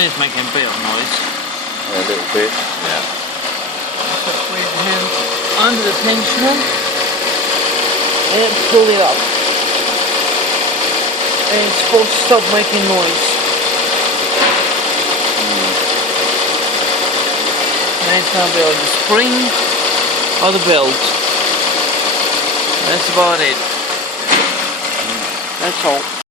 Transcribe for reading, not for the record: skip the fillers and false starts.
It's making a bit of noise. Yeah, a little bit. Yeah. Put your hand under the tensioner and pull it up. And it's supposed to stop making noise. And it's gonna be on the spring or the belt. That's about it. That's all.